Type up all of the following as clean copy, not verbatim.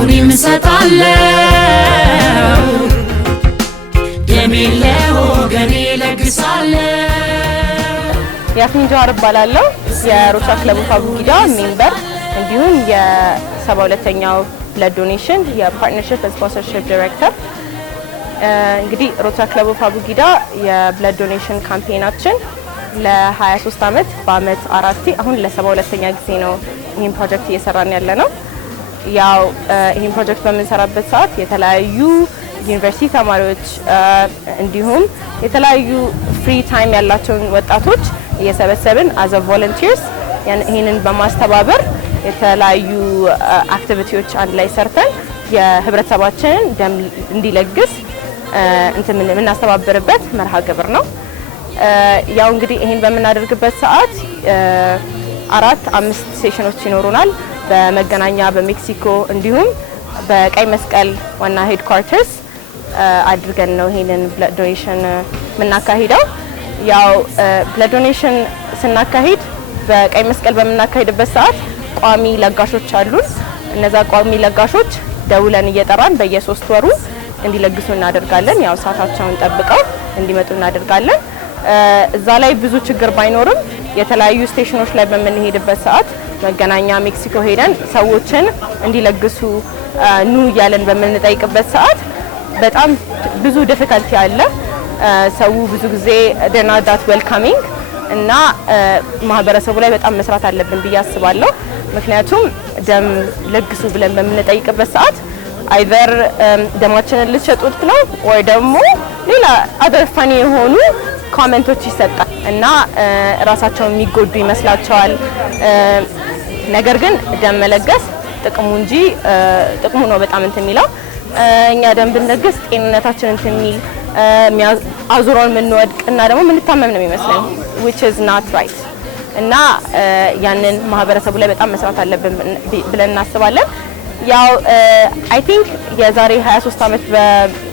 ደሙን ይሰጣለው ደሜን ለወገኔ ለግሳለው ያስሚን ጆሃር እባላለሁ የሮታ ክለብ ኦፍ አቡጊዳ ሜምበር እንዲሁም የ72ኛው ብለድ ዶኔሽን የፓርትነርሺፕ ኤንድ ስፖንሰርሺፕ ዳይሬክተር እንግዲህ ሮታ ክለብ ኦፍ አቡጊዳ የብለድ ዶኔሽን ካምፔናችን ለ23 አመት በአመት አራቴ አሁን ለ72ኛ ጊዜ ነው ይሄን ፕሮጀክት እየሰራን ያለ ነው ያው ይሄን ፕሮጀክት በመንሰራበት ሰዓት የተለያዩ ዩኒቨርሲቲ ተማሪዎች እንዲሁም የተለያዩ ፍሪ ታይም ያላቸውን ወጣቶች እየሰበሰብን as a volunteers ይሄንን በማስተባበር የተለያዩ አክቲቪቲዎች አንድ ላይ ሰርተን የህብረተሰባችንን ደም እንዲለግስ የምናስተባብርበት መርሃ ግብር ነው ያው እንግዲህ ይሄን በመናደርግበት ሰዓት 4-5 ሴሽኖች ይኖሩናል በመገናኛ በሜክሲኮ እንዲሁም በቀይ መስቀል ዋና ሄድኳርተርስ አድርገን ነው ይሄንን ብለድ ዶኔሽን ምናካሂደው ያው ብለድ ዶኔሽን ስናካሂድ በቀይ መስቀል በመናካሂድበት ሰዓት ቋሚ ለጋሾች አሉን እነዛ ቋሚ ለጋሾች ደውለን እየጠራን በየ3 ወሩ እንዲለግሱ እናደርጋለን ያው ሰዓታቸውን ጠብቀው እንዲመጡ እናደርጋለን እዛ ላይ ብዙ ችግር ባይኖርም የተለያዩ ስቴሽኖች ላይ በመንሄድበት ሰዓት መገናኛ ሜክሲኮ ሄደን ሰዎችን እንዲለግሱ ኑ ያለን በመንጠይቅበት ሰዓት በጣም ብዙ ዲፊካልቲ አለ ሰው ብዙ ጊዜ they're not that welcoming እና ማህበረሰቡ ላይ በጣም መስራት አለብን ብዬ አስባለሁ ምክንያቱም ደም ለግሱ ብለን በመንጠይቅበት ሰዓት either ደማችንን ልትሸጡት ነው ወይ ደግሞ ሌላ other funny የሆኑ ኮሜንቶች ይሰጣል እና ራሳቸው የሚጎዱ ይመስላቸዋል ነገር ግን ደም መለገስ ጥቅሙ እንጂ ጥቅሙ ነው በጣም የሚለው እኛ ደም ብንለግስ ጤንነታችንን የሚል አዙሮን ምንወድቅ እና ደግሞ ምንታመም ነው የሚመስለን which is not right እና ያንን ማህበረሰቡ ላይ በጣም መስራት አለብን ብለን እናስባለን ያው I think የዛሬ 23 አመት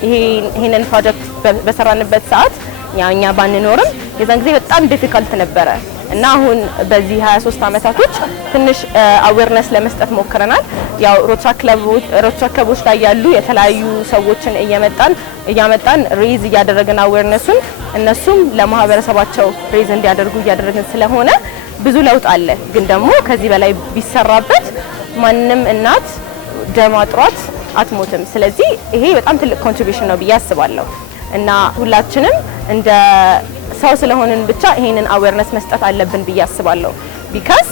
ይሄንን ፕሮጀክት በሰራንበት ሰዓት ያኛ ባንኖርም የዛን ጊዜ በጣም ዲፊካልት ነበረ እና አሁን በዚህ 23 አመታቶች ትንሽ አዌርነስ ለመስጠት ሞክረናል ያው ሮታ ክለቦች ላይ ያሉ የተለያዩ ሰዎችን እያመጣን ሬዝ እያደረግን አዌርነሱን እነሱም ለማህበረሰባቸው ሬዝ እንዲያደርጉ እያደረግን ስለሆነ ብዙ ለውጥ አለ ግን ደግሞ ከዚህ በላይ ቢሰራበት ማንንም እናት ደም አጥሯት አትሞትም ስለዚህ ይሄ በጣም ትልቅ ኮንትሪቢዩሽን ነው ብዬ አስባለሁ እና ሁላችንም እንደ ሰው ስለሆነን ብቻ ይሄንን አዌርነስ መስጠት አለብን ብዬ አስባለሁ because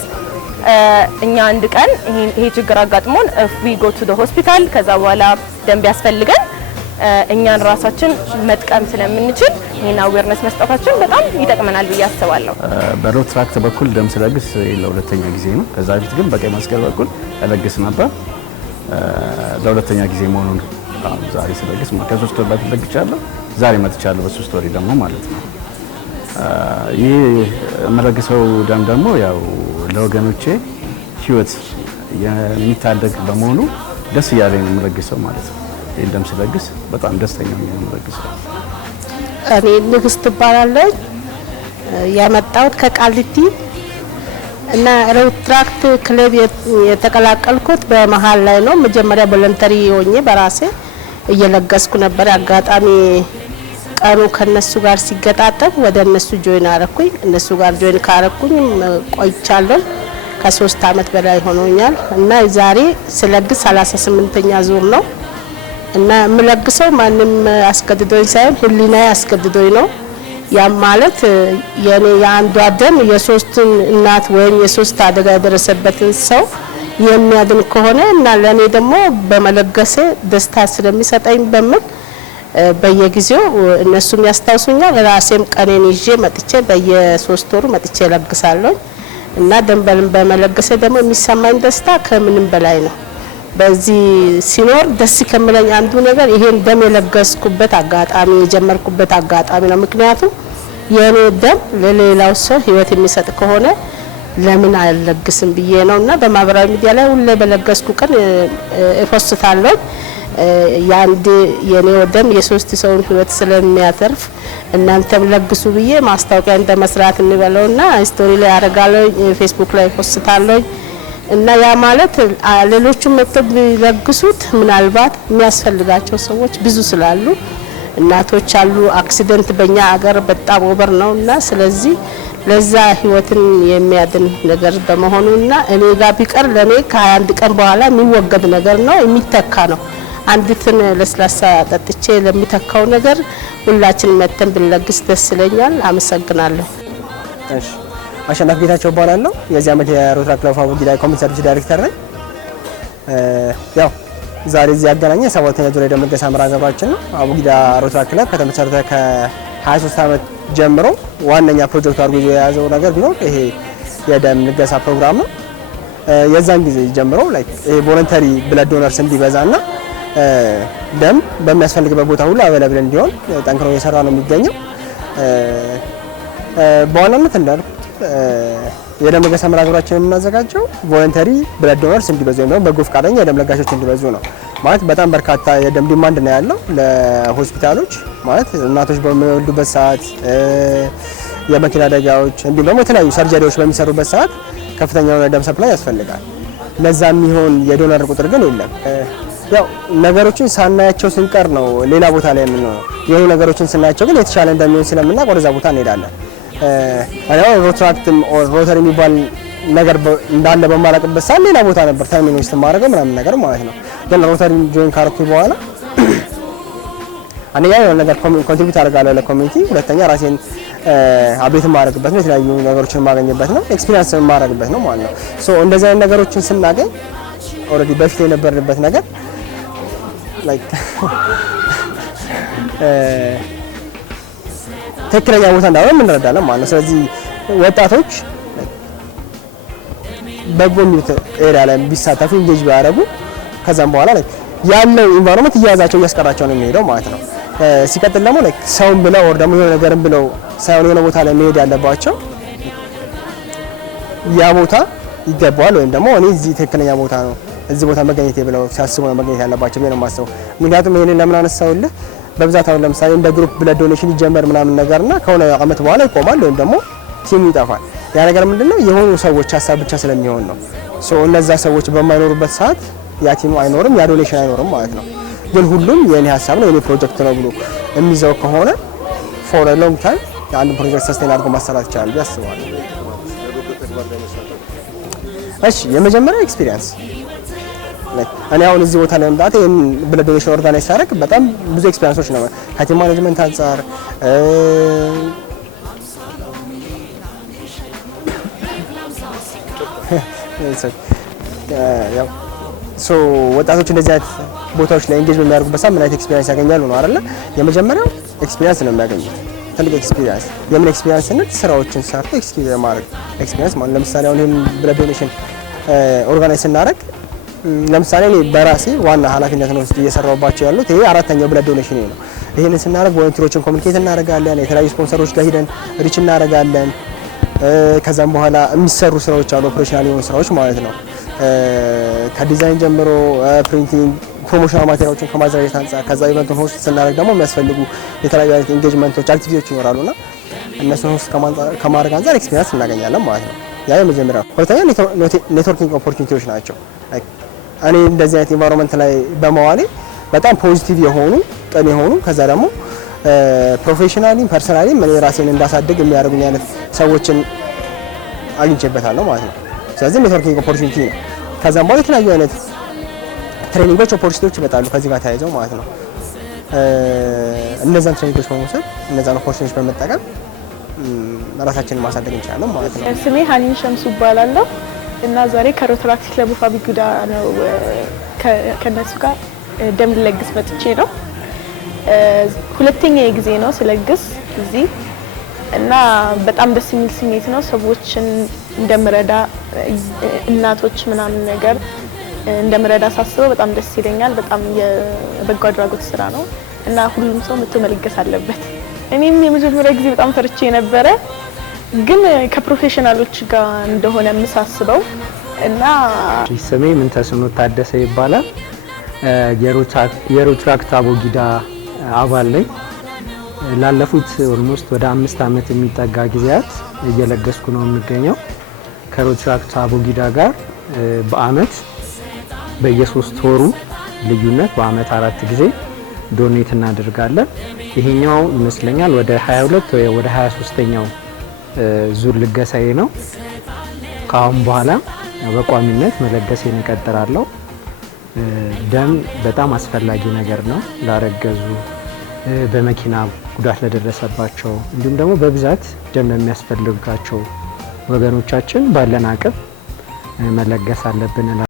እኛ አንድ ቀን ይሄ ችግር አጋጥሞን if we go to the hospital ከዛ በኋላ ደም ቢያስፈልገን እኛን ራሳችን መጥቀም ስለምንችል ይሄን አዌርነስ መስጠታችን በጣም ይጠቅመናል ብዬ አስባለሁ በሮት ትራክት በኩል ደም ስለግስ ለሁለተኛ ጊዜ ነው ከዛ በፊት ግን በቀይ መስቀል በኩል ለግስ ነበር ለሁለተኛ ጊዜ መሆኑን ዛሬ ስለግስ ከ3 ወር በፊት ለግቻለሁ ዛሬ መጥቻለሁ በ3 ወር ደግሞ ማለት ነው ይሄ መለግሰው ደም ደግሞ ያው ለወገኖቼ ህይወት የሚታደግ በመሆኑ ደስ ያለኝ ነው መለግሰው ማለት ነው ይሄን ደም ስለግስ በጣም ደስተኛ ነኝ መለግሰው እኔ ንግስት እባላለሁ ያመጣሁት ከቃሊቲ እና ሮት ትራክት ክለብ የተቀላቀልኩት በመሃል ላይ ነው መጀመሪያ ቮለንተሪ ሆኜ በራሴ እየለገስኩ ነበር አጋጣሚ ቀኑ ከነሱ ጋር ሲገጣጠም ወደ እነሱ ጆይን አረኩኝ እነሱ ጋር ጆይን ካረኩኝ ቆይቻለሁ ከ3 አመት በላይ ሆኖኛል እና ዛሬ ስለግስ 38ኛ ዙር ነው እና ምለግሰው ማንንም አስገድዶኝ ሳይሆን ህሊናዬ አስገድዶኝ ነው ያ ማለት የኔ ያንዱ ደም የ3 እናት ወይም የ3 አደጋ የደረሰበትን ሰው የሚያድን ከሆነ እና ለኔ ደግሞ በመለገሴ ደስታ ስለሚሰጠኝ በመል በየጊዜው እነሱም ያስታውሱኛል ራሴም ቀኔን ይዤ መጥቼ በየ3 ወሩ መጥቼ ለግሳለሁ እና ደም በመለገሴ ደግሞ የሚሰማኝ ደስታ ከምንም በላይ ነው በዚህ ሲኖር ደስ ከመለኝ አንዱ ነገር ይሄን ደም የለገስኩበት አጋጣሚ የጀመርኩበት አጋጣሚ ነው ምክንያቱም የኔ ደም ለሌላው ሰው ህይወት የሚሰጥ ከሆነ ለምን አይለግስም ብዬ ነውና በማህበራዊ ሚዲያ ላይ ሁሌ በለገስኩ ቀን እፎስታለሁ ያንዴ የኔ ደም የ3 ሰውን ህይወት ስለሚያተርፍ እናንተም ለግሱ ብዬ ማስታወቂያ እንደመስራት እንበለውና ስቶሪ ላይ አረጋለሁ ፌስቡክ ላይ ፖስታለሁ እና ያ ማለት ሌሎቹም መጥተው ቢለግሱት ምናልባት የሚያስፈልጋቸው ሰዎች ብዙ ስላሉ እናቶች አሉ። አክሲደንት በእኛ አገር በጣም ኦቨር ነውና ስለዚህ ለዛ ህይወትን የሚያድን ነገር በመሆኑና እኔ ጋር ቢቀር ለኔ ከ21 ቀን በኋላ የሚወገድ ነገር ነው፣ የሚተካ ነው። አንዲትን ለስላሳ ጠጥቼ ለሚተካው ነገር ሁላችን መተን ብንለግስ ደስ ይለኛል። አመሰግናለሁ። እሺ፣ አሸናፊ ጌታቸው እባላለሁ። የዚህ ዓመት የሮትራክት ክለብ ኦፍ አቡጊዳ ኮሚኒቲ ሰርቪስ ዳይሬክተር ነኝ። ያው ዛሬ እዚህ ያገናኘ 7ኛ ዙር የደም ልገሳ መርሃ ግብራችን ነው። አቡጊዳ ሮትራክት ክለብ ከተመሰረተ ከ23 ዓመት ጀምሮ ዋነኛ ፕሮጀክቱ አድርጎ የያዘው ነገር ቢኖር ይሄ የደም ልገሳ ፕሮግራም ነው። የዛን ጊዜ ጀምሮ ላይክ ይሄ ቮለንተሪ ብለድ ዶነርስ እንዲበዛና ደም በሚያስፈልግበት ቦታ ሁሉ አቬለብል እንዲሆን ጠንክሮ እየሰራ ነው የሚገኘው። በዋናነት እንዳልኩት የደም ልገሳ መርሃ ግብራችንን የምናዘጋጀው ቮለንተሪ ብለድ ዶነርስ እንዲበዙ ወይም ደግሞ በጎ ፈቃደኛ የደም ለጋሾች እንዲበዙ ነው። ማለት በጣም በርካታ የደም ዲማንድ ነው ያለው ለሆስፒታሎች። ማለት እናቶች በሚወልዱበት ሰዓት፣ የመኪና አደጋዎች እንዲሁም ደግሞ የተለያዩ ሰርጀሪዎች በሚሰሩበት ሰዓት ከፍተኛ የሆነ ደም ሰፕላይ ያስፈልጋል። ለዛ የሚሆን የዶነር ቁጥር ግን የለም። ያው ነገሮችን ሳናያቸው ስንቀር ነው ሌላ ቦታ ላይ የምንሆነው። የሆኑ ነገሮችን ስናያቸው ግን የተሻለ እንደሚሆን ስለምናውቅ ወደዛ ቦታ እንሄዳለን። ሮተሪ የሚባል ነገር እንዳለ በማላውቅበት ሰዓት ሌላ ቦታ ነበር ተርሚን ውስጥ ማድረገው ምናምን ነገር ማለት ነው። ግን ሮተሪ ጆይን ካርኩ በኋላ አንደኛ የሆነ ነገር ኮንትሪቢዩት አደርጋለሁ ለኮሚኒቲ፣ ሁለተኛ ራሴን አብዴት ማድረግበት ነው፣ የተለያዩ ነገሮችን ማገኝበት ነው፣ ኤክስፒሪየንስ ማድረግበት ነው ማለት ነው። ሶ እንደዚህ አይነት ነገሮችን ስናገኝ ኦልሬዲ በፊት የነበርንበት ነገር ላይክ ትክክለኛ ቦታ እንዳሆነ እንረዳለን ማለት ነው። ስለዚህ ወጣቶች በጎ የሚሉት ኤሪያ ላይ ቢሳተፉ ኢንጌጅ ቢያደርጉ ከዛም በኋላ ላይ ያለው ኢንቫይሮንመንት እያያዛቸው እያስቀራቸው ነው የሚሄደው ማለት ነው። ሲቀጥል ደግሞ ላይ ሰውን ብለው ወር ደግሞ የሆነ ነገርን ብለው ሳይሆን የሆነ ቦታ ላይ መሄድ ያለባቸው ያ ቦታ ይገባዋል ወይም ደግሞ እኔ እዚህ ትክክለኛ ቦታ ነው እዚህ ቦታ መገኘት ብለው ሲያስቡ ነው መገኘት ያለባቸው ብዬ ነው የማስበው። ምክንያቱም ይሄንን ለምን አነሳውልህ? በብዛት አሁን ለምሳሌ እንደ ግሩፕ ብለድ ዶኔሽን ይጀመር ምናምን ነገርና ከሆነ አመት በኋላ ይቆማል ወይም ደግሞ ቲሙ ይጠፋል። ያ ነገር ምንድነው የሆኑ ሰዎች ሀሳብ ብቻ ስለሚሆን ነው። ሶ እነዛ ሰዎች በማይኖሩበት ሰዓት ያ ቲሙ አይኖርም፣ ያ ዶኔሽን አይኖርም ማለት ነው። ግን ሁሉም የኔ ሀሳብ ነው የኔ ፕሮጀክት ነው ብሎ የሚይዘው ከሆነ ፎር አ ሎንግ ታይም አንድ ፕሮጀክት ሰስቴን አድርጎ ማሰራት ይችላል ብዬ አስባለሁ። እሺ፣ የመጀመሪያው ኤክስፒሪየንስ እኔ አሁን እዚህ ቦታ ላይ መምጣቴ ብለድ ዶኔሽን ኦርጋናይዝ ሳደርግ በጣም ብዙ ኤክስፒሪየንሶች ነው ከቲም ማኔጅመንት አንጻር ያው ሶ ወጣቶች እንደዚህ አይነት ቦታዎች ላይ ኢንጌጅ በሚያደርጉበት ሰዓት ምን አይነት ኤክስፒሪየንስ ያገኛሉ ነው አይደለ? የመጀመሪያው ኤክስፒሪየንስ ነው የሚያገኙት፣ ትልቅ ኤክስፒሪየንስ። የምን ኤክስፒሪየንስ ስንል ስራዎችን ሰርቶ ኤክስፒሪየንስ ማድረግ ኤክስፒሪየንስ ማለት ለምሳሌ አሁን ይሄን ብለድ ዶኔሽን ኦርጋናይዝ ስናደርግ ለምሳሌ እኔ በራሴ ዋና ኃላፊነት ነው እየሰራሁባቸው ያሉት ይሄ አራተኛው ብለድ ዶኔሽን ነው። ይሄንን ስናደርግ ቮለንቲሮችን ኮሚኒኬት እናደርጋለን፣ የተለያዩ ስፖንሰሮች ጋር ሄደን ሪች እናደርጋለን። ከዛም በኋላ የሚሰሩ ስራዎች አሉ፣ ኦፕሬሽናል የሆኑ ስራዎች ማለት ነው። ከዲዛይን ጀምሮ ፕሪንቲንግ፣ ፕሮሞሽናል ማቴሪያሎችን ከማዘጋጀት አንጻር ከዛ ኢቨንቱን ሆስት ስናደርግ ደግሞ የሚያስፈልጉ የተለያዩ አይነት ኢንጌጅመንቶች፣ አክቲቪቲዎች ይኖራሉና እነሱን ሆስት ከማድረግ አንጻር ኤክስፒሪየንስ እናገኛለን ማለት ነው። ያ የመጀመሪያው። ሁለተኛ ኔትወርኪንግ ኦፖርቹኒቲዎች ናቸው። እኔ እንደዚህ አይነት ኢንቫይሮንመንት ላይ በመዋሌ በጣም ፖዚቲቭ የሆኑ ቅን የሆኑ ከዛ ደግሞ ፕሮፌሽናሊ ፐርሰናሊ እኔ ራሴን እንዳሳድግ የሚያደርጉኝ አይነት ሰዎችን አግኝቼበታለሁ ማለት ነው። ስለዚህ ኔትወርኪንግ ኦፖርቹኒቲ ነው። ከዛም በኋላ የተለያዩ አይነት ትሬኒንጎች ኦፖርቹኒቲዎች ይመጣሉ ከዚህ ጋር ተያይዘው ማለት ነው። እነዛን ትሬኒንጎች በመውሰድ እነዛን ኦፖርቹኒቲዎች በመጠቀም ራሳችንን ማሳደግ እንችላለን ማለት ነው። ስሜ ሀኒን ሸምሱ እባላለሁ እና ዛሬ ከሮትራክት ክለብ ኦፍ አቡጊዳ ነው ከነሱ ጋር ደም ልለግስ መጥቼ ነው። ሁለተኛ ጊዜ ነው ስለግስ እዚህ እና በጣም ደስ የሚል ስሜት ነው። ሰዎችን እንደምረዳ እናቶች ምናምን ነገር እንደምረዳ ሳስበው በጣም ደስ ይለኛል። በጣም የበጎ አድራጎት ስራ ነው እና ሁሉም ሰው መጥቶ መልገስ አለበት። እኔም የመጀመሪያ ጊዜ በጣም ፈርቼ ነበረ፣ ግን ከፕሮፌሽናሎች ጋር እንደሆነ የምሳስበው እና ስሜ ምንተስኖት ታደሰ ይባላል። የሮትራክት አቡጊዳ አባል ነኝ። ላለፉት ኦልሞስት ወደ 5 ዓመት የሚጠጋ ጊዜያት እየለገስኩ ነው የሚገኘው። ከሮትራክት አቡጊዳ ጋር በአመት በየ3 ወሩ ልዩነት በአመት 4 ጊዜ ዶኔት እናደርጋለን። ይሄኛው ይመስለኛል ወደ 22 ወይ ወደ 23ኛው ዙር ልገሳዬ ነው። ከአሁን በኋላ በቋሚነት መለገሴን እቀጥላለሁ። ደም በጣም አስፈላጊ ነገር ነው ላረገዙ፣ በመኪና ጉዳት ለደረሰባቸው እንዲሁም ደግሞ በብዛት ደም ለሚያስፈልጋቸው ወገኖቻችን ባለን አቅም መለገስ አለብን።